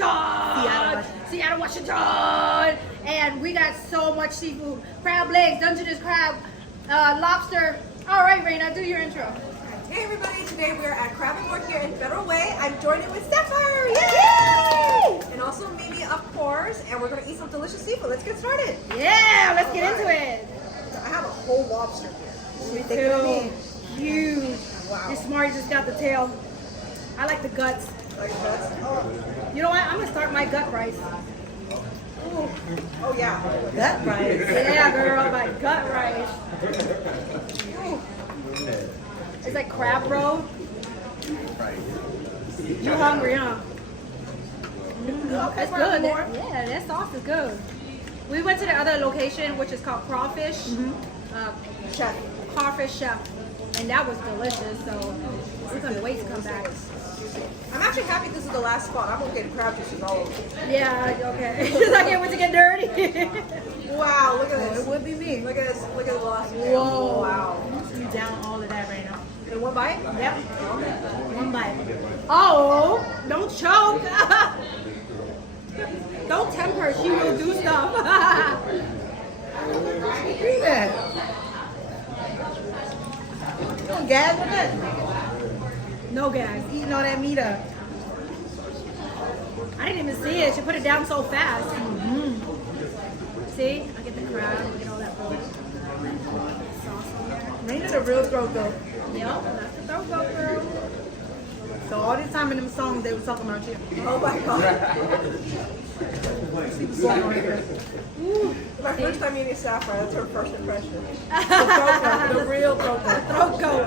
Washington. Seattle, Washington. And we got so much seafood. Crab legs, Dungeness crab, lobster. All right, Raina, do your intro. Hey everybody, today we are at Crab and More here in Federal Way. I'm joining with Sapphire, yay! And also Mimi, of course, and we're gonna eat some delicious seafood. Let's get started. Yeah, let's get into it. I have a whole lobster here. Me too. Huge. Wow. You're smart, you just got the tail. I like the guts. Like this. Oh. You know what? I'm gonna start my gut rice. Ooh. Oh yeah. That rice. Yeah, girl, my gut rice. Ooh. It's like crab roll. You hungry, huh? That's good. Yeah, that sauce is good. We went to the other location, which is called Crawfish. Chef. Crawfish Chef. And that was delicious, so we couldn't wait to come back. I'm actually happy this is the last spot. I'm gonna get crab juices all over. Yeah, okay. I can't wait to get dirty. Wow, look at this. It would be me. Look at this. Look at the last. Whoa. Wow. You down all of that right now. In one bite? Yep. One bite. Oh, don't choke. Don't tempt her. She will do stuff. Read that. You don't gag with it? No gas. Eating all that meat up. I didn't even see it. She put it down so fast. See? I get the crab. I get all that sauce on there. Raina's a real throat goat. Yep, that's the throat goat, girl. So all this time in them songs, they were talking about you. Oh my god. My first time meeting Sapphire, that's her first impression. The throat goat, the real throat goat. Throat goat.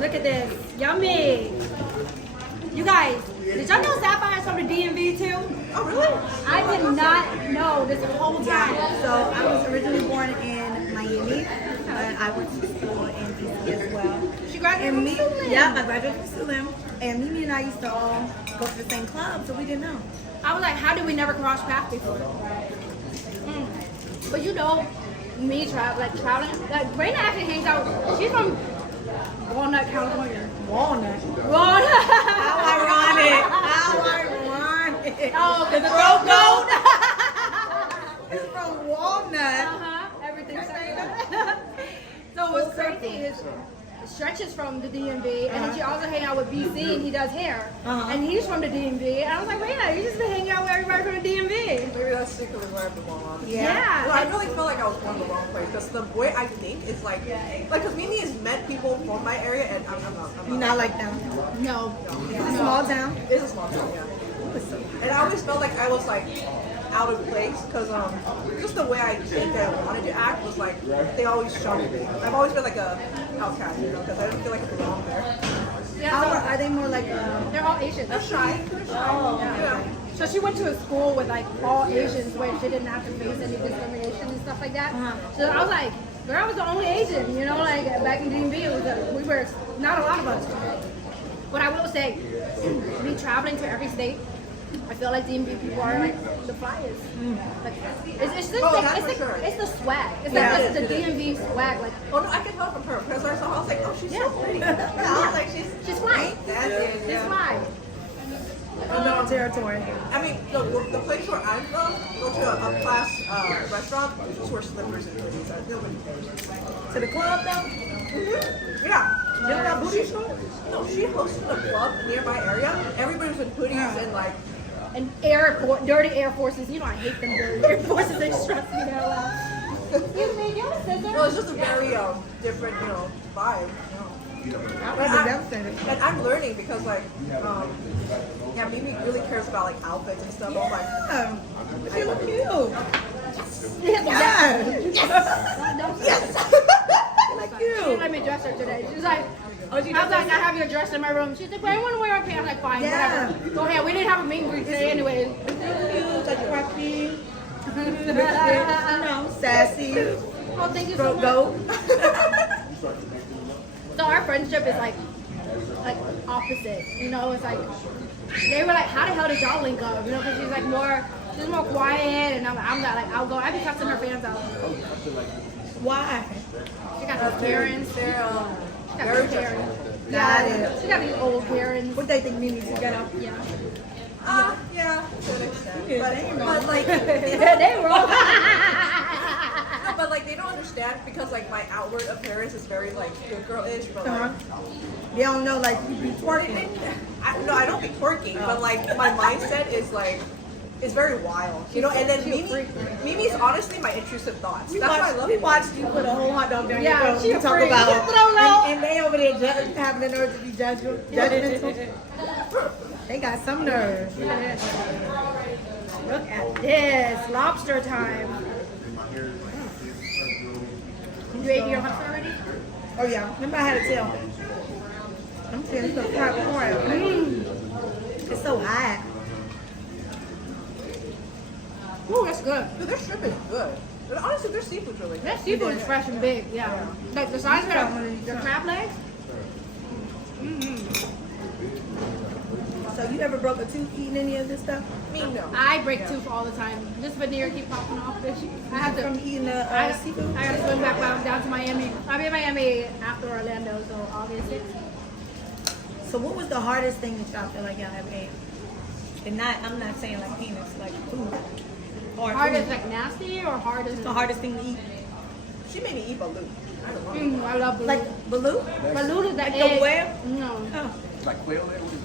Look at this. Yummy. You guys, did y'all know Sapphire is from the DMV too? Oh really? I did not know this whole time. So I was originally born in Miami, but I went to school in DC as well. She graduated And from me, Sulim. yeah, I graduated from Sulim. And Mimi and I used to all go to the same club, so we didn't know. I was like, how did we never cross paths before? But you know, me traveling, like Raina actually hangs out. She's from Walnut, California. Walnut. Walnut. How ironic. How ironic. Oh, the throat goat. It's from Walnut. Everything's So what's crazy is Stretch is from the DMV, and then she also hang out with BC, and he does hair, and he's from the DMV. And I was like, wait, you just been hanging out with everybody from the DMV. Maybe that's secretly where I belong, honestly. Yeah. Well, I really felt like I was born in the wrong place because the way I think is like because Mimi has met people from my area, and I'm not. You're not like them. No. It's a small town. It's a small town, yeah. And I always felt like I was like out of place because just the way I think I wanted to act was like they always shunned me. I've always been like a outcast, you know, because I didn't feel like I belonged there. Yeah, Are they more like they're all Asian. They're shy. Oh, Yeah. So she went to a school with like all Asians where she didn't have to face any discrimination and stuff like that. So I was like, girl, I was the only Asian, you know, like back in DMV, it was we were not a lot of us. But I will say, me traveling to every state, I feel like DMV people are like the flyers. Like, it's just it's the swag. It's like the DMV swag. Like, Oh no, I can tell from her because I saw her, I was like, oh, she's so pretty. I was like, she's fly. That's it. She's Yeah. fly. unknown territory. I mean, the place where I'm from, go to a class restaurant, just wear slippers and hoodies. Nobody cares. To the club though? Yeah. You don't got booty shorts? No, she hosted a club near my area. Everybody's in hoodies and like. And dirty Air Forces. You know, I hate them dirty Air Forces. They stress me the hell out. Excuse me, do you have a scissor? Well, it's just a very different, vibe. And I'm learning because like, yeah, Mimi really cares about like outfits and stuff. I'm like, Yeah. She look cute. Yes. yes. Like She didn't you. let me dress her today. She's like, Oh, she I was like, does I have your dress in my room. She's like, well, I want to wear a pants. I'm like, fine, Yeah. whatever. Go ahead. We didn't have a meet and greet today anyway. cute, like crappy. You know, sassy. Oh, thank you so Throat much. goat. So our friendship is like opposite. You know, it's like they were like, how the hell did y'all link up? You know, because she's more quiet, and I'm not like outgoing. I be cussing her fans out. Why? She got these Karens. Very Karens. Got it. She got these old Karens. What they think Mimi's together? Yeah. Yeah, to an extent. Yeah, But like, They wrong. no, but like they don't understand because like my outward appearance is very like good girl-ish, but like. They don't know, like, you be twerking. No, I don't be twerking, but like my mindset is like, it's very wild, you know. And then Mimi's honestly my intrusive thoughts. That's why I love we Mimi. watched you put a whole hot dog down Yeah, your throat. she You talk afraid. about, She throw low. and they over there having the nerve to be judgmental. They got some nerve. Look at this. Lobster time. You ate your lobster already? Oh yeah, remember I had to tell. I'm saying it's so hot corn. It's so hot. Ooh, that's good. Dude, their shrimp is good. And honestly, their seafood's really good. That seafood is fresh and big, yeah. Like the size of the crab legs. So you ever broke a tooth eating any of this stuff? Me, no. I break tooth all the time. This veneer keep popping off. I have to. From eating the seafood? I gotta swim back down to Miami. I'll be in Miami after Orlando, so August 6th. So what was the hardest thing that y'all feel like y'all ever ate? And I'm not saying like penis, like food. Or Hardest food. like nasty or hardest? The hardest thing to eat. She made me eat balut. I don't know. I love balut. Like balut? Balut is the Like egg. the whale? No. Oh. Like quail egg? What is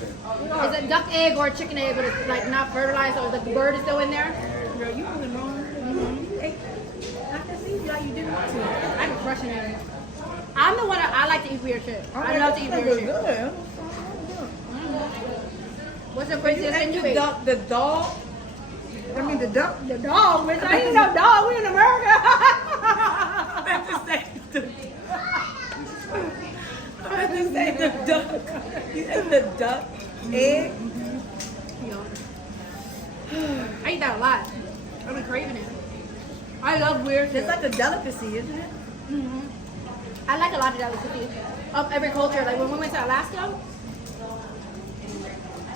that? It's a duck egg or a chicken egg, but it's like not fertilized, or the bird is still in there. Girl, you wasn't wrong. Hey, I can see why you didn't want to. I'm crushing it. I'm the one I like to eat weird shit. I love to eat weird shit. Good. What's the craziest thing you ate? The dog. I mean the duck. The dog, bitch. I ain't no dog. We in America. I just say the duck. You said the duck egg. I eat that a lot. I be craving it. I love weird shit. It's like a delicacy, isn't it? I like a lot of delicacies of every culture. Like when we went to Alaska,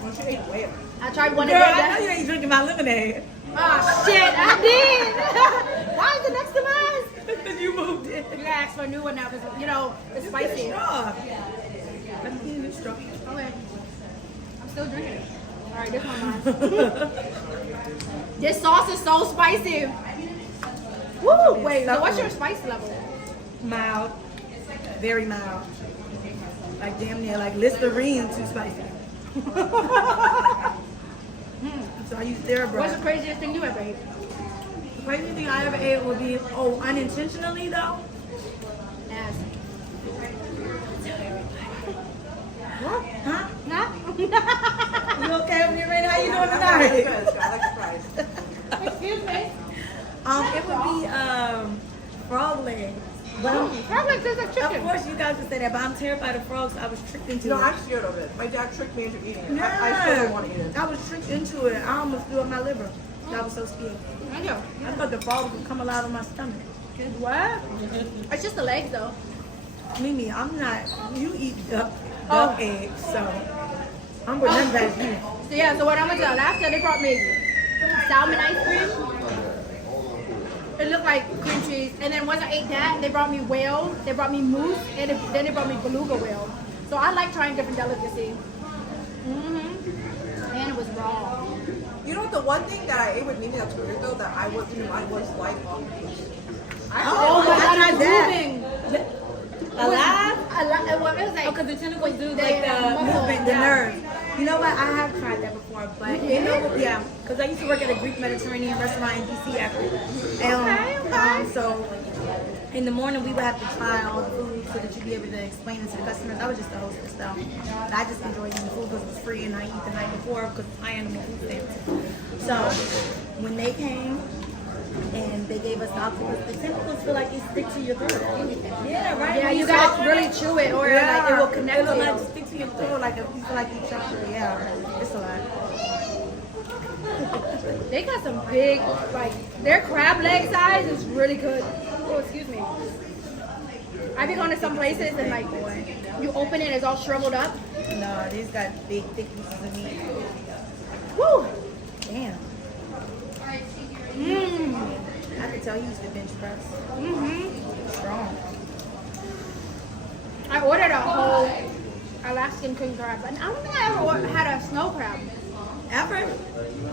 Well, she ate whale. I tried one Girl, of I know them. you ain't drinking my lemonade. Oh shit, I did. Why is it next to mine? Because you moved it. You gotta ask for a new one now because you know it's spicy. Straw. Let me get a new straw. Okay. I'm still drinking it. Alright, this one mine. This sauce is so spicy. Woo! Wait, so what's your spice level? Mild. Very mild. Like damn near like Listerine too spicy. So I use their What's the brand. craziest thing you ever ate? The craziest thing I ever ate would be, unintentionally though. Ass. Huh? Nah? You okay over there, Raina? How you doing I like tonight? the fries. Excuse me. It would be frog legs. But Frog legs is a of chicken. course you guys would say that, but I'm terrified of frogs. I was tricked into No, it. I'm scared of it. My dad tricked me into eating it. Yeah. I still don't want to eat it. I was tricked into it. I almost threw up my liver. I was so scared. I know. I thought the frogs would come alive in my stomach. What? It's just the legs though. Mimi, I'm not. You eat duck Oh. eggs, so I'm with them as you. So yeah, so when I went to Alaska, they brought me salmon ice cream. It looked like cream cheese. And then once I ate that, they brought me whale, they brought me moose, and then they brought me beluga whale. So I like trying different delicacies. And it was raw. You know what? The one thing that I ate with Mimi that's weird though that I was like octopus. Oh my god, tried it's that. moving. Alive? It was like, Because the tentacles do they like the muscle. movement, the Yeah. nerves. You know what? I have tried that before, but yeah, because I used to work at a Greek Mediterranean restaurant in DC actually. And, so in the morning we would have to try all the food so that you'd be able to explain it to the customers. I was just the hostess though. But I just enjoyed eating food because it was free and I eat the night before because I animal food stamps. So when they came and they gave us the octopus, the tentacles feel like they stick to your throat. Yeah, right? yeah, When you swallow gotta really chew it or yeah, like it will connect it'll to like you. stick to your throat like if you feel like you chocolate. Yeah, it's a lot. They got some big, like, their crab leg size is really good. Oh, excuse me. I've been going to some places and, like, you open it, it's all shriveled up. No, these got big, thick pieces of meat. Woo! Damn. I could tell he used to bench press. Strong. I ordered a whole Alaskan king crab, but I don't think I ever had a snow crab. Ever?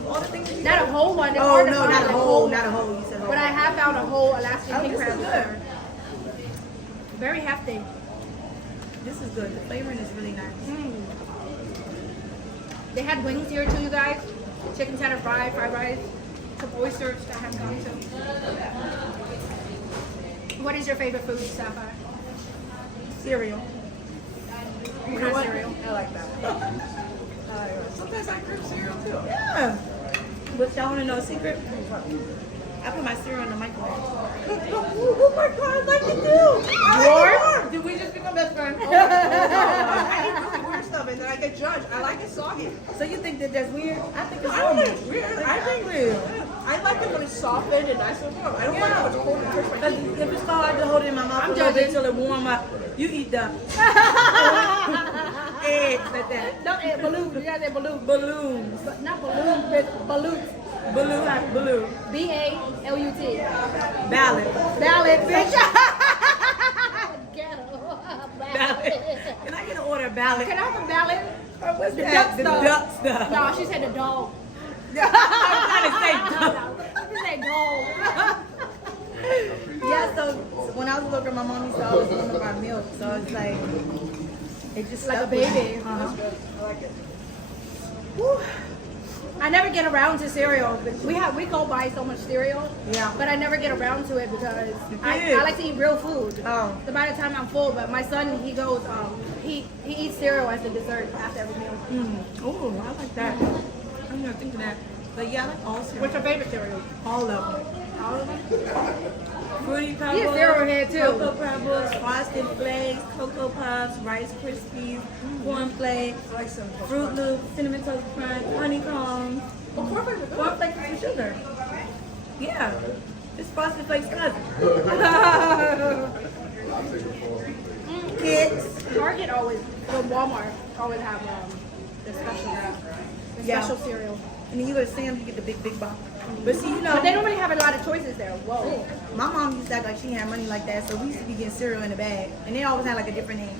All the things that you Not a whole one. It's Oh hard to no, find not a a whole, one. not a whole. You said whole. But I have found a whole Alaskan Oh, king this crab is before. good. Very hefty. This is good. The flavoring is really nice. They had wings here too, you guys. Chicken tender fried rice, some oysters that I have gone to. What is your favorite food, Sapphire? Cereal. What kind of cereal? I like that. Sometimes I crib cereal too. Yeah. But y'all want to know a secret? I put my cereal in the microwave. Oh my god, like you do! Warm? Did we just become best friends? I eat really weird stuff and then I get judged. I like it soggy. So you think that that's weird? I think it's I don't normal. think it's weird. Like, I think I like it when it's softened and nice and warm. I don't like it when it's cold and hurts my Because teeth. if it's cold, I just hold it in my mouth I'm a little bit judging. till it warm up. You eat the eggs like that. No, balloons. You guys say balloons. Balloons. But not balloons, but balloons. Balloon. Balloon. B-A-L-U-T. Ballot. Ballot, bitch. Ghetto. Ballot. Can I get an order of ballot? Can I have a ballot? What's The that? duck The stuff. duck stuff. No, she said the dog. I'm trying to say duck. She said dog. Yeah, so when I was little, my mom used to always warm up our milk. So it's like, it just Like a stuck with me. baby. That's good. I like it. I never get around to cereal. We go buy so much cereal. Yeah. But I never get around to it because I did. like to eat real food. Oh. So by the time I'm full, but my son he goes he eats cereal as a dessert after every meal. Oh, I like that. I'm not thinking that. But yeah, I like all cereal. What's your favorite cereal? All of them. All of them. Fruity Pebbles, He a cereal head, too. Cocoa Pebbles, Frosted Flakes, Cocoa Puffs, Rice Krispies, Corn Flakes, I like some. Fruit Loops, Cinnamon Toast Crunch, Honeycomb. Well, cornflakes are good. Corn Flakes is for sugar. Yeah. It's Frosted Flakes cousin. Kids. Target always, well, Walmart always have the special cereal. And then you go to Sam's, you get the big box. But see, you know, But they don't really have a lot of choices there. Whoa. my mom used to act like she had money like that, so we used to be getting cereal in a bag. And they always had like a different name.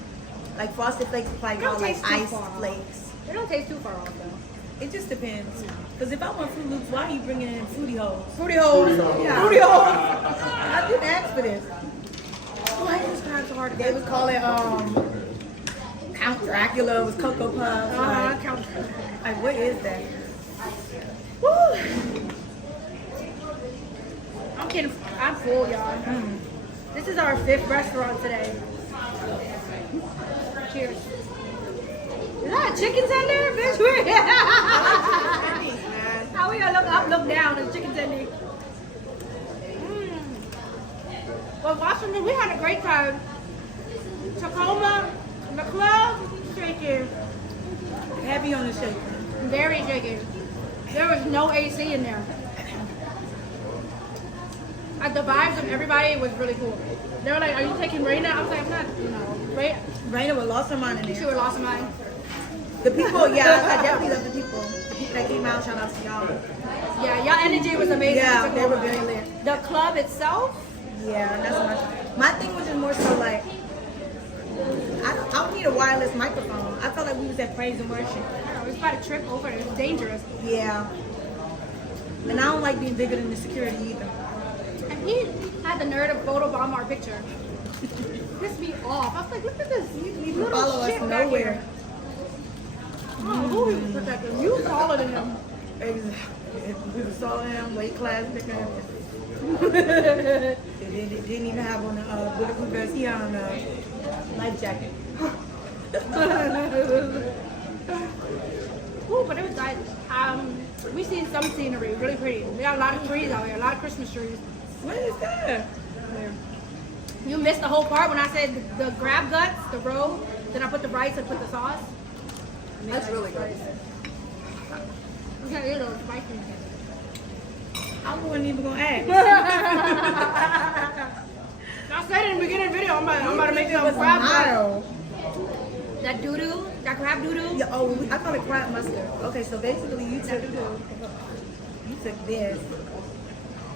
Like Frosted Flakes was probably They don't called like taste too Ice far. Flakes. They don't taste too far off though. It just depends. Because if I want Fruit Loops, why are you bringing in Fruity Holes? Fruity holes. Yeah. Fruity holes. I didn't ask for this. Why is this time so hard to They would call it Count Dracula was Cocoa Puffs. count. Like what is that? Woo. I'm kidding. I'm full, y'all. This is our 5th restaurant today. Cheers. Is that a chicken tender? Bitch, we're Pennies, man. How we gonna look up, look down? It's chicken tender. Well, Washington, we had a great time. Tacoma, the club, shaking. Heavy on the shaker. Very shaking. There was no AC in there. The vibes of everybody was really cool. They were like, "Are you taking Raina?" I was like, "I'm not, Raina would lost her mind in She there. would lost her mind." The people, yeah, I definitely love the people. The people that came out, shout out to y'all. Yeah, your energy was amazing. Yeah, in they were Tacoma. very lit. The club itself, Yeah, that's my thing was just more so like I don't need a wireless microphone. I felt like we was at praise and worship. I was about to trip over it. It was dangerous. Yeah. And I don't like being bigger than the security either. And he had the nerve to photobomb our picture. Pissed me off. I was like, "Look at this little Follow shit us back nowhere. here." Oh, who he was protecting? You taller than him. Exactly. We was all in weight class bigger. They didn't even have on the bulletproof vest. He on a life jacket. Ooh, but it was nice. We seen some scenery, really pretty. We got a lot of trees out here, a lot of Christmas trees. What is that? You missed the whole part when I said the crab guts, the roe, then I put the rice and put the sauce. That's really good. Okay, you know, spicy. I wasn't even gonna ask. I said in the beginning of the video, I'm about to make some What's crab guts. motto? That doo-doo, that crab doo-doo. Yeah, oh, I call it crab mustard. Okay, so basically you took this.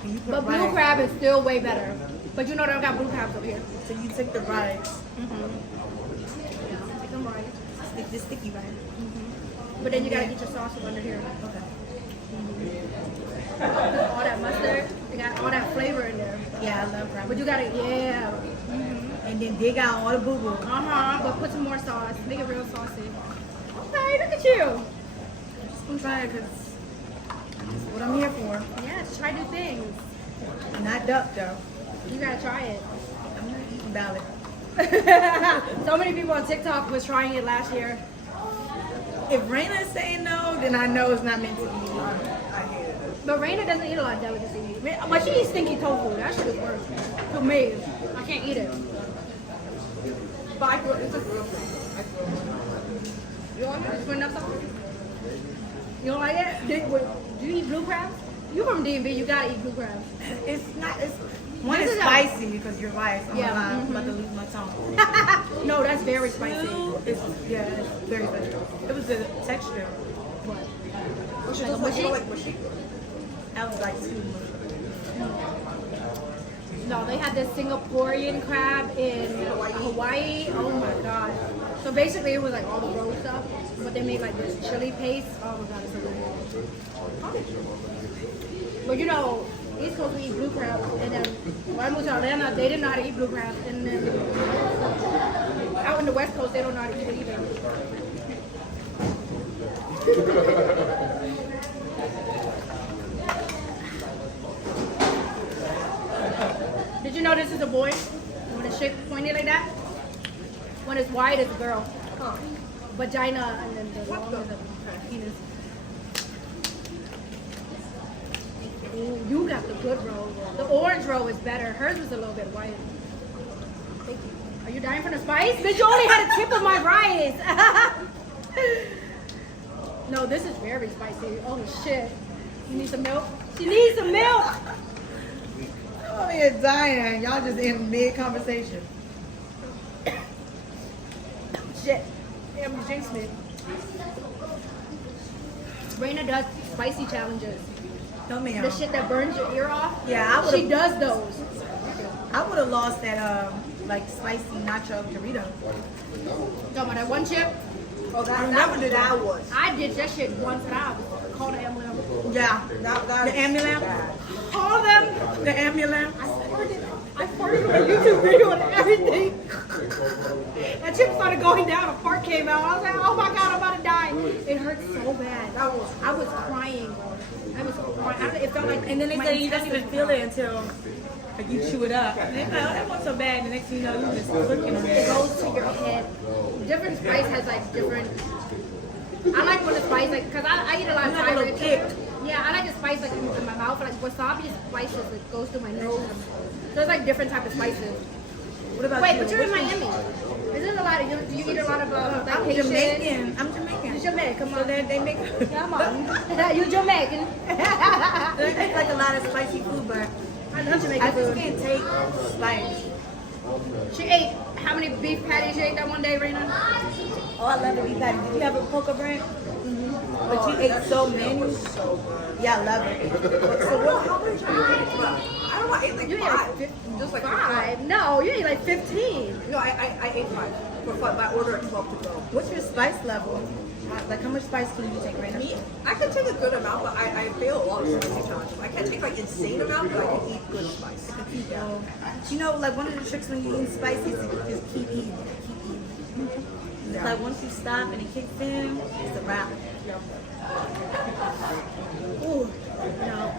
And you put But blue rice. crab is still way better. But you know they don't got blue crabs over here. So you took the rice, Take some rice. stick the sticky rice. But then you gotta get your sauce from under here. Okay. All that mustard, they got all that flavor in there. Yeah, I love crab. But you gotta, yeah. And then dig out all the boo boo. But put some more sauce. Make it real saucy. Okay, look at you. I'm trying because that's what I'm here for. Yeah, just try new things. Not duck though. You gotta try it. I'm not eating ballot. So many people on TikTok was trying it last year. If Raina is saying no, then I know it's not meant to be. I hated it. But Raina doesn't eat a lot of delicacy. But she eats stinky tofu. That shit is worse. For me, I can't eat it. But I grew up, it's a real thing. I grew up. You don't like it? It's good enough sauce? You don't like it? Do you eat blue crabs? You from D&B, you gotta eat blue crabs. It's not. It's one This is is spicy because you're right. I'm Yeah, I'm about to lose my tongue. No, that's very spicy. It's very spicy. It was the texture. Which is like, like mushy. I was like too. No, they had this Singaporean crab in Hawaii. Oh my god. So basically it was like all the roll stuff, but they made like this chili paste. Oh my god, it's so good. But you know, East Coast we eat blue crabs, and then when I moved to Atlanta, they didn't know how to eat blue crabs, and then out in the West Coast they don't know how to eat it either. Did you know this is a boy? When it's shaped pointy like that? When it's wide, it's a girl. Vagina, and then the long is a penis. Ooh, you got the good roll. The orange roll is better. Hers was a little bit white. Thank you. Are you dying for the spice? Bitch, you only had a tip of my rice. No, this is very spicy. Oh shit. You need some milk? She needs some milk. I'm here dying. Y'all just in mid conversation. Shit. Damn, you jinxed me. Raina does spicy challenges. No ma'am. The shit that burns your ear off. Yeah, I She would. does those. I would have lost that like spicy nacho Dorito. Talking about that one chip. Oh, I remember that, that. that was. I did that shit once and I was called an emblem. Yeah. That The ambulance. Call them. The ambulance. I farted on a YouTube video and everything. That chip started going down. A fart came out. I was like, oh my god, I'm about to die. It hurt so bad. I was crying. I was crying. It felt like. And then they my say you don't even intestines feel it until like you chew it up. And they're like, oh, that wasn't so bad. The next thing you know, you just looking on It it. goes to your head. Different spice has like different. I like when the spice like because I eat a lot of You have a Thai little kick. Yeah, I like the spice like in my mouth. Like wasabi spices, it goes through my nose. There's like different type of spices. What about Wait, you? but you're in Which Miami. Is there a lot of do you eat a lot of like I'm Haitian? Jamaican. I'm Jamaican. You're Jamaican. Come So on. they make Come on. You Jamaican. they make like a lot of spicy food, but I love Jamaican I just food. can't take spice. She ate how many beef patties you ate that one day, Raina? Oh, I love the beef patty. Did you have a coca bread? But you ate so many. Yeah, I love it. So what? How many times did you eat? I don't know. I ate like You ate five. like Just like five. No, you ate like 15. No, I ate five for fun. My order at 12 to go. What's your spice level? Like how much spice can you take right now? Me, I can take a good amount, but I fail a lot of spicy challenges. I can't take like insane amount, but I can eat good spice. You know, like one of the tricks when you eat spicy is just keep eating. Keep eating. It's like once you stop and it kicks in, it's a wrap. Ooh, no.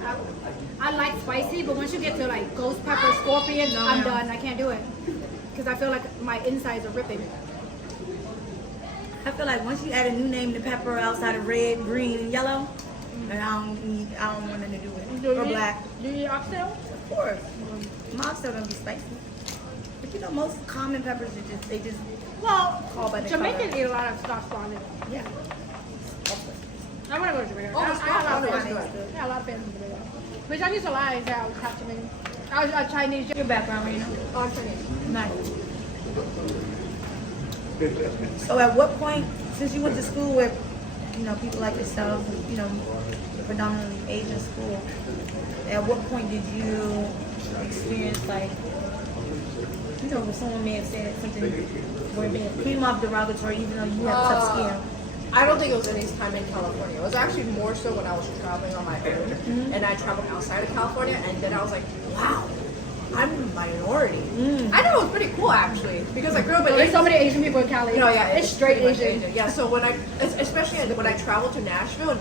I like spicy, but once you get to like ghost pepper, scorpion, I'm done. I can't do it. Because I feel like my insides are ripping. I feel like once you add a new name to pepper outside of red, green, and yellow, then I don't want nothing to do with it. Or black. Do you eat oxtail? Of course. My oxtail don't be spicy. But you know, most common peppers are just Well, call by the Jamaicans color. eat a lot of Scotch bonnet. Yeah. I want to go to Jamaica. Oh, I Scotch got a lot of bonnet is friends. good. Yeah, a lot of fans in Jamaica. Which I used to lie and say I was half Jamaican. I was Chinese. Your background, Rena. Oh, I'm Chinese. Nice. So at what point, since you went to school with, you know, people like yourself, you know, predominantly Asian school, at what point did you experience like, you know, when someone may have said something where it came off derogatory even though you have tough skin? I don't think it was any time in California. It was actually more so when I was traveling on my own, and I traveled outside of California, and then I was like, wow, I'm a minority. I know it was pretty cool actually, because I grew up in. There's so many Asian people in Cali. No, yeah, it's straight pretty much Asian. Yeah, so when especially when I traveled to Nashville, and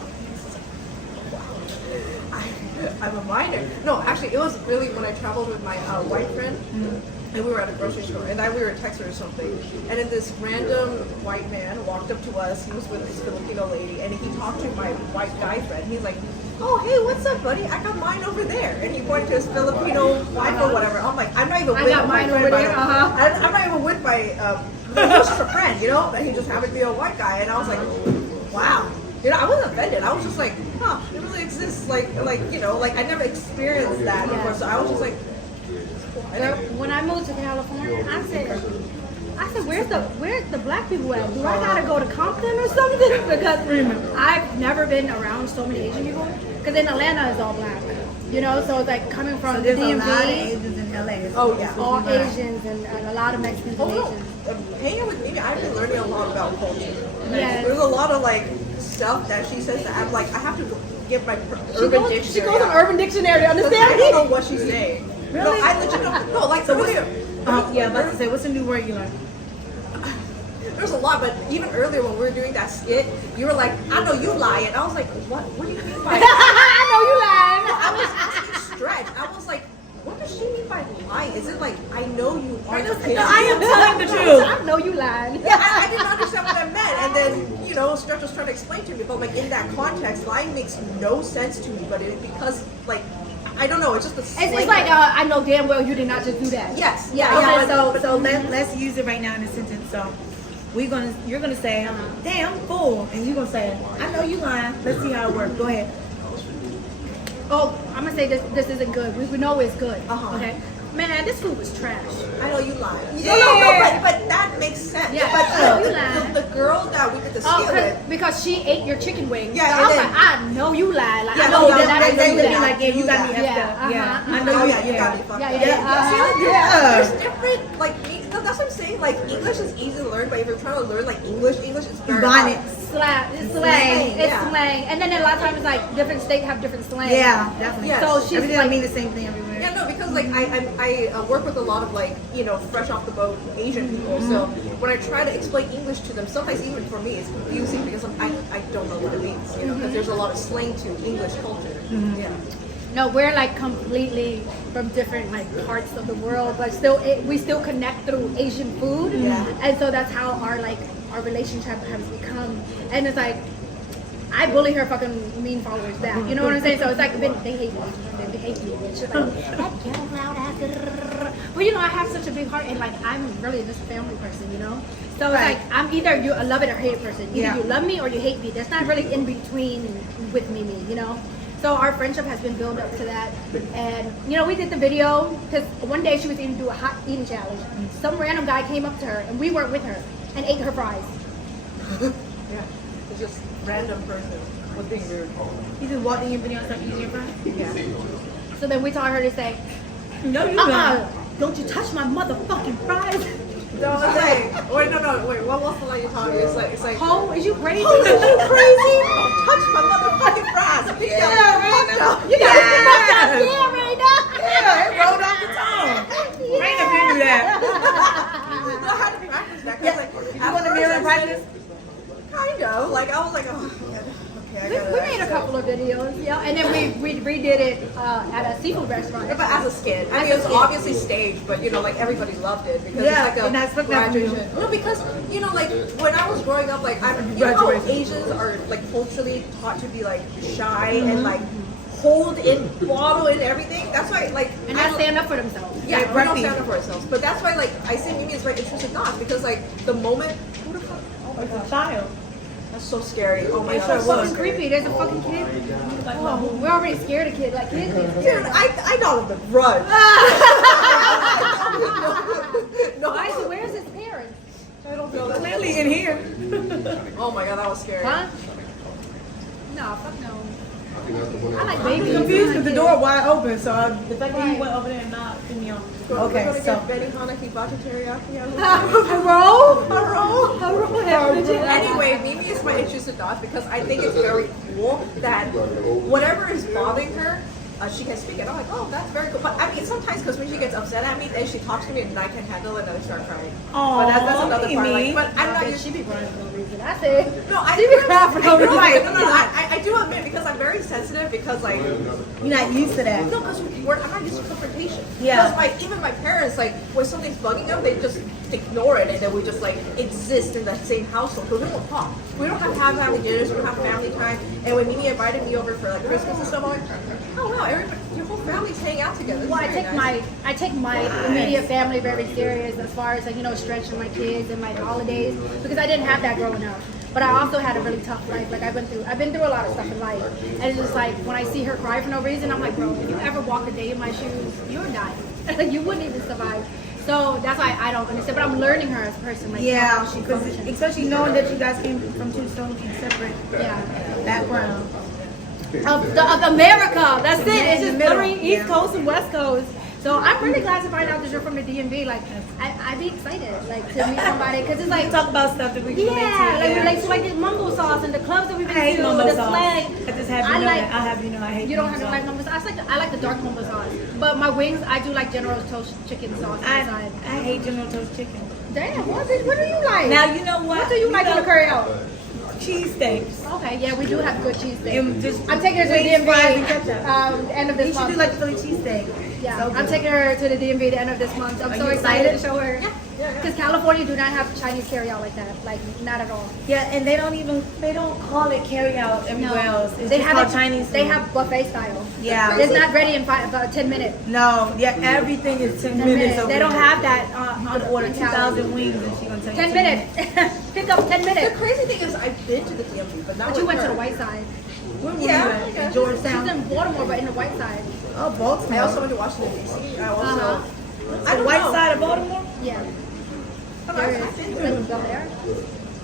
I'm a minor. No, actually, it was really when I traveled with my white friend, and we were at a grocery store, and then we were texting or something, and then this random white man walked up to us. He was with this Filipino lady, and he talked to my white guy friend. He's like, "Oh, hey, what's up, buddy? I got mine over there." And he pointed to his Filipino wife or whatever. I'm like, I'm not even with got my mine friend, over by there, the way. I'm not even with my. He was just a friend, you know. And he just happened to be a white guy, and I was like, wow. You know, I wasn't offended. I was just like, huh, it really exists. Like you know, like I never experienced that before, so I was just like. When I moved to California, I said, where's the black people at? Do I gotta go to Compton or something? Because I've never been around so many Asian people. Because in Atlanta it's all black, you know. So it's like coming from the There's DMV, a lot of Asians in LA. Oh yeah. all Asians and a lot of Mexicans and Asians. Hanging with Mimi, I've been learning a lot about culture. Yes. There's a lot of like stuff that she says that I'm like, I have to give my urban dictionary. She goes on Urban Dictionary to Because understand I don't know me. what she's saying. Really? No, I legit don't. No, like earlier. Yeah, about to say, what's a new word you learned? There's a lot, but even earlier when we were doing that skit, you were like, I know you lie. And I was like, what do you mean by I know you lying. I was asking Stretch. I was like, what does she mean by lying? Is it like, I know you are the kid? No, I am telling the truth. I know you lying. Yeah, I didn't understand what I meant. And then, you know, Stretch was trying to explain to me, but like in that context, lying makes no sense to me. But because, like, I don't know, it's just a It's like I know damn well you did not just do that. Yes. Yeah, so let's use it right now in a sentence. So you're gonna say, damn fool, and you're gonna say, I know you lying. Let's see how it works. Go ahead. Oh, I'm gonna say this isn't good. We know it's good. Okay. Man, this food was trash. I know you lied. Yeah. No, but that makes sense. Yeah, but I know you lied. the girl that we did the Oh, skit with. because she ate your chicken wings. Yeah, so I was and like, I know you lied. Like, Yeah, I know no, that I they didn't do would be that. like, yeah, you got me effed Yeah, up. Yeah, I Oh know yeah, you. you got me fucked Yeah, up. you did. There's different, like, that's what I'm saying. Like, English is easy to learn, but if you're trying to learn like English is very hard. It's slang. Slang, It's yeah. slang. And then a lot of times, like, different states have different slang. Yeah, definitely. Yes. So she's Everything like, don't mean the same thing everywhere. Yeah, no, because like I work with a lot of like, you know, fresh off the boat Asian people. So when I try to explain English to them, sometimes even for me it's confusing because I don't know what it means, you know, because there's a lot of slang to English culture. Yeah. no, we're like completely from different like parts of the world, but still we still connect through Asian food. Yeah. And so that's how our relationship has become. And it's like I bully her fucking mean followers back. You know what I'm saying? So it's like they hate me. They hate me. It's just like that ghetto loud ass. But you know, I have such a big heart, and like I'm really just a family person. You know, so it's like I'm either a love it or hate it person. Either you love me or you hate me. There's not really in between with me. You know. So our friendship has been built up to that, and you know we did the video because one day she was going to do a hot eating challenge. Some random guy came up to her, and we weren't with her, and ate her fries. Yeah. It's just random person was being rude. You just walked in your video and started eating your friend? Yeah. So then we told her to say, No, you not. don't you touch my motherfucking fries. No, it's like, wait, what was the line you taught me? It's like, Ho, is you crazy? oh, is you crazy? Don't touch my motherfucking fries. You got me fucked up. Yeah, Raina. Yeah, it rolled off the tongue. Raina didn't do that. No, I had to practice that. Yeah. Like, You want to mirror and practice? Kind of. Like, I was like, oh, okay, I We gotta. made a couple of videos, yeah, and then we redid it at a seafood restaurant. But as a skit, I mean, As a it was skit. obviously staged, but you know, like everybody loved it because Yeah, it's like and I a expect that from you. graduation. No, because you know, like when I was growing up, like you know how Asians are like culturally taught to be like shy and like hold in, bottle in everything. That's why, like, And not stand up for themselves. yeah, Like, we don't grumpy. stand up for ourselves. But that's why, like, I say Mimi is very interested not because, like, the moment, who the fuck? Oh my It's a gosh, child. that's so scary. Oh my It god, sure that's was. so Fucking scary. creepy. There's a fucking kid. Oh, we're already scared of kids. Like kids. Dude, I got the run. No, Why is he? Where's his parents? I don't feel that. Clearly in here. Oh my god, that was scary. Huh? No, fuck no. I like I'm babies. confused because the door wide open, so the fact that you went over there and not threw me off. Okay, We're so. gonna get Benihana hibachi teriyaki. Anyway, Mimi is my interested dog because I think it's very cool that whatever is bothering her, she can speak it. I'm like, oh, that's very cool. But I mean, sometimes because when she gets upset at me, then she talks to me and I can't handle it and I start crying. Oh, but that's another part. Like, but I'm not used She be crying for no reason. I say. No, I She be crying for no reason. I do admit because I'm very sensitive because like You're not used to that. no, because I'm not used to confrontation. Yeah. Because even my parents, like when something's bugging them, they just ignore it and then we just like exist in that same household. So we don't talk. We don't have family dinners. We don't have family time. And when Mimi invited me over for like Christmas and stuff, I'm like, oh wow, everybody, your whole family's hanging out together. Well, It's very nice. I take my immediate family very serious as far as like stretching my kids and my holidays because I didn't have that growing up. But I also had a really tough life. Like I've been through a lot of stuff in life, and it's just like when I see her cry for no reason, I'm like, bro, if you ever walk a day in my shoes, you're dying. Like you wouldn't even survive. So that's why I don't understand. But I'm learning her as a person. Like Yeah, how she because functions. especially knowing that you guys came from two totally separate backgrounds. Of America. That's it. It's in just the middle. literally East Coast and West Coast. So I'm really glad to find out that you're from the DMV. Like I'd be excited like to meet somebody because it's like Talk about stuff that we can yeah, like relate to. relate to like this mumbo sauce and the clubs that we've been I hate to, mumbo the sauce. slang. I just have you know that. I have you know I hate. You don't mumbo have to like mumbo sauce. I like the dark mumbo sauce. But my wings, I do like General Toast chicken sauce inside. I hate General Toast chicken. Damn, what do you like? Now you know what? What do you like on the curry out? Cheesesteaks. Okay, yeah, we do have good cheesesteaks. And just I'm taking her to the wings, fries, and DMV ketchup. end of You this should month. do like a Philly cheesesteak. Yeah, So I'm good. taking her to the DMV the end of this month. I'm Are so you excited to excited? show her. Yeah, because California do not have Chinese carry-out like that. Like, not at all. Yeah, and they don't call it carry out everywhere else. It's they just have called it, Chinese. They food. have buffet style. Yeah. It's not ready in about 10 minutes. No, yeah, everything is 10 minutes. over They don't there. have that You on could order in Cali. 2,000 wings and she's gonna tell you 10 minutes. Pick up 10 The minutes. crazy thing is I've been to the DMV, but not But you with went to her. the white side. Where were Yeah, you at? yeah. In She's Georgetown. in Baltimore, but in the white side. Oh, Baltimore. I also went to Washington D.C. I also Uh-huh. I don't White know. side of Baltimore? Yeah. I've There been is. to Like Bel Air?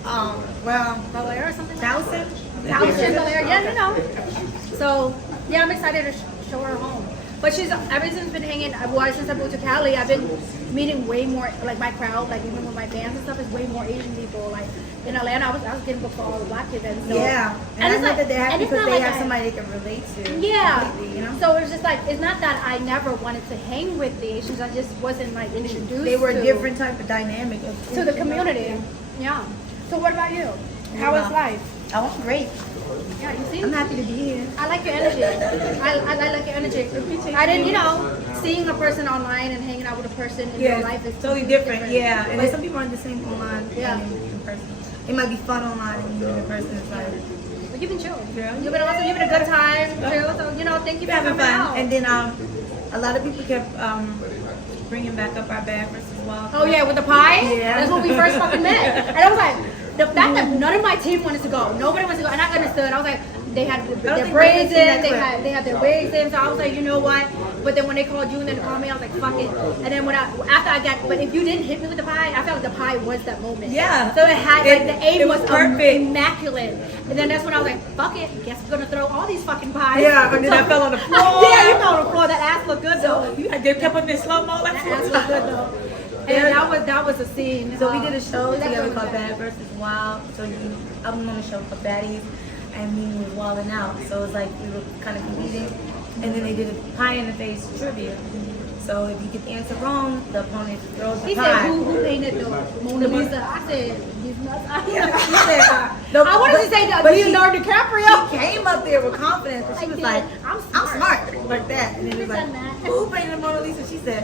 Well, Bel Air or something like that? Towson? Towson, Bel Air. Yeah, So, yeah, I'm excited to show her home. But she's ever since been hanging. Well, since I moved to Cali, I've been meeting way more. Like my crowd, like even with my bands and stuff, is way more Asian people. Like in Atlanta, I was getting booked for all the black events. So, Yeah. And I it's know that they're happy and it's because not they like have I- somebody they can relate to. Yeah. completely, you know? So it's just like it's not that I never wanted to hang with the Asians. I just wasn't like introduced. They were a to, different type of dynamic of to the community. Yeah. So what about you? How is life? Oh, I'm great. Yeah, you see. I'm happy to be here. I like your energy. I like your energy. I didn't, seeing a person online and hanging out with a person in real life is totally different. Yeah, and then some people aren't the same online Yeah. and in person. It might be fun online and in person it's like But you've been chill. Yeah. You've been awesome. You've been a good time. Chill. So thank you for having coming fun. out. And then a lot of people kept bringing back up our bad versus wild. Oh yeah, with the pie? Yeah. That's when we first fucking met. And I was like, the fact that none of my team wanted to go, nobody wanted to go, and I understood. I was like, they had their think braids Brandon's seen in, that they had their wigs in, so I was like, you know what? But then when they called you and then called me, I was like, fuck it. And then after I got, but if you didn't hit me with the pie, I felt like the pie was that moment. Yeah. So it had, like, the aim it was was perfect. immaculate. And then that's when I was like, fuck it, guess we're gonna throw all these fucking pies. Yeah, and then I fell on the floor. Yeah, you fell on the floor. That ass looked good though. They kept up in slow mo like That ass looked good though. And that was a scene. So we did a show That's together what called we did. Bad versus Wild. So I'm on a show called Baddies, and me was wilding out. So it was like we were kind of competing, and then they did a pie in the face trivia. So if you could answer wrong, the opponent throws the He pie. said, who painted the Mona Lisa? I said, these nuts. He said, I wanted to say that Leonardo DiCaprio. She came up there with confidence, but she I was did. like, I'm I'm smart. smart, like that. And then it was Done like, that. who painted the Mona Lisa? She said,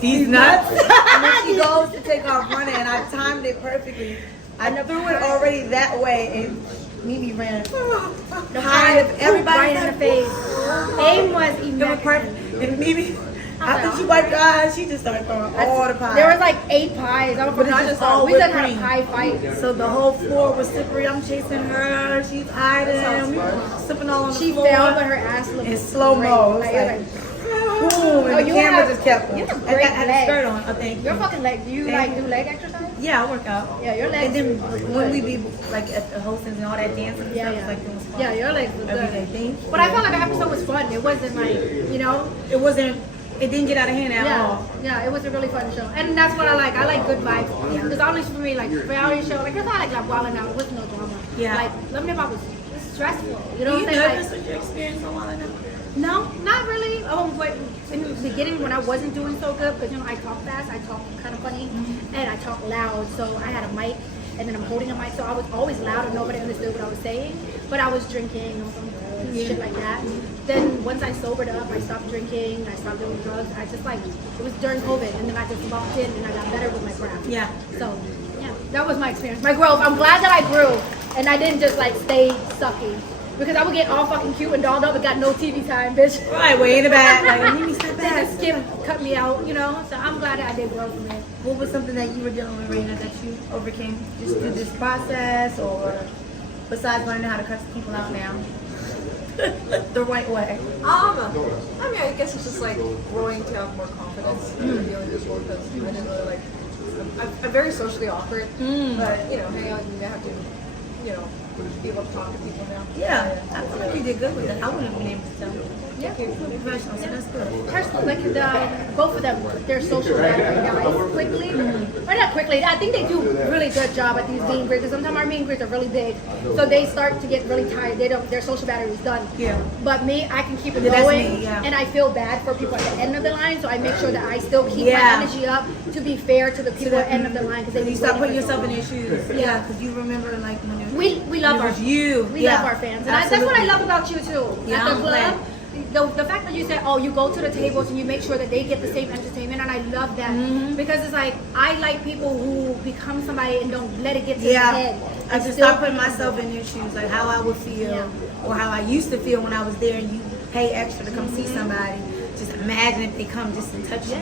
these nuts. And then she goes to take off running, and I timed it perfectly. I threw it already that way, and Mimi ran. The High pie of everybody right in the face. Aim was It was immaculate. perfect. And Mimi, after she wiped her eyes, she just started throwing all the pies. There was like 8 pies. I was But I it's just all we whipped done had a cream. pie fight. So the whole floor was slippery. I'm chasing her. She's hiding. We were slipping all on the She floor. fell, but her ass looked in slow mo. great. Like, boom, and the you camera have- just kept you them. have I great had a legs. skirt on. Oh, thank Your you. fucking leg. Do you Thank like you. do leg exercise? Yeah, I work out. Yeah, your legs. And then look when we good. be like at the hostings and all that dancing and Yeah, stuff, yeah. it's like doing squats. Yeah, your legs look Every day. good. Thank you. But I felt like the episode was fun. It wasn't like, you know. It wasn't. It didn't get out of hand at Yeah, all. yeah, it was a really fun show, and that's what I like. I like good vibes. Because honestly, for me, like reality show, like it's not like Wildin' Out. It was no drama. Yeah. Like Love and Hip Hop was stressful. You know Were you what I'm saying? nervous with your experience on Wildin' Out? No, not really. But in the beginning when I wasn't doing so good, because you know I talk fast, I talk kind of funny, and I talk loud. So I had a mic, and then I'm holding a mic, so I was always loud and nobody understood what I was saying. But I was drinking or some shit like that. Then once I sobered up, I stopped drinking, I stopped doing drugs. I just like it was during COVID, and then I just locked in and I got better with my craft. Yeah. So yeah, that was my experience. My growth. I'm glad that I grew, and I didn't just like stay sucky. Because I would get all fucking cute and dolled up and got no TV time, bitch. Right, way in the back. Like, let me step They back. just cut me out, you know. So I'm glad that I did grow from it. What was something that you were dealing with, Raina, that you overcame just through this process, or besides learning how to cuss people out now? The right way. I mean, I guess it's just like growing to have more confidence in dealing with people because I didn't really like. I'm very socially awkward, but you know, hang out, you have to, you know, be able to talk to people now. Yeah, I feel like you did good with that. I wouldn't have been able to tell. Yeah. You're professional, so that's good. Personally, like both of them, their social battery guys quickly, or not quickly. I think they do a really good job at these meet and greets. Sometimes our meet and greets are really big, so they start to get really tired. They don't, their social battery is done. Yeah. But me, I can keep it Yeah, that's going, me, yeah. and I feel bad for people at the end of the line, so I make sure that I still keep Yeah. my energy up to be fair to the people at the end of the line because they You stop putting yourself in their shoes. Yeah, because you remember like when it was, We love it our was you. We love our fans, and that's what I love about you too. Yeah, At the I'm club, glad. the fact that you said, oh, you go to the tables and you make sure that they get the same entertainment, and I love that because it's like I like people who become somebody and don't let it get to their head. I and just still start putting myself in your shoes, like how I would feel, or how I used to feel when I was there, and you pay extra to come see somebody. Just imagine if they come just to touch you.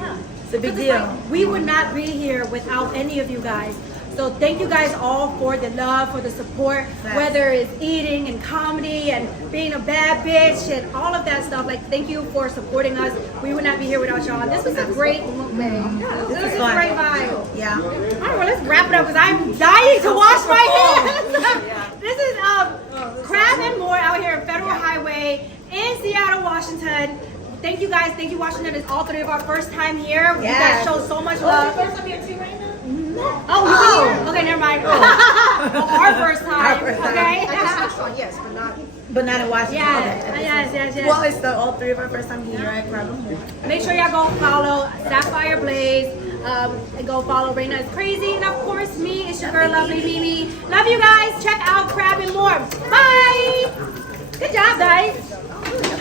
It's a big 'Cause it's deal. like, we would not be here without any of you guys. So thank you guys all for the love, for the support, whether it's eating and comedy and being a bad bitch and all of that stuff. Like, thank you for supporting us. We would not be here without y'all. This was a great mukbang. This was a fun. great vibe. Yeah. All right, well, let's wrap it up because I'm dying to wash my hands. This is Crab and More out here at Federal Highway in Seattle, Washington. Thank you guys. Thank you, Washington. It's all three of our first time here. You guys show so much love. First time here too, right now? Oh, you were here? Okay, never mind. Our first time. Our first time. Okay. I just touched on yes, but not in Washington. Yes. Well, it's all three of our first time here at Crab and More. Make sure y'all go follow Sapphire Blaze. And go follow Raina is Crazy. And of course, me, it's your girl, Lovely Mimi. Love you guys. Check out Crab and More. Bye. Good job, guys.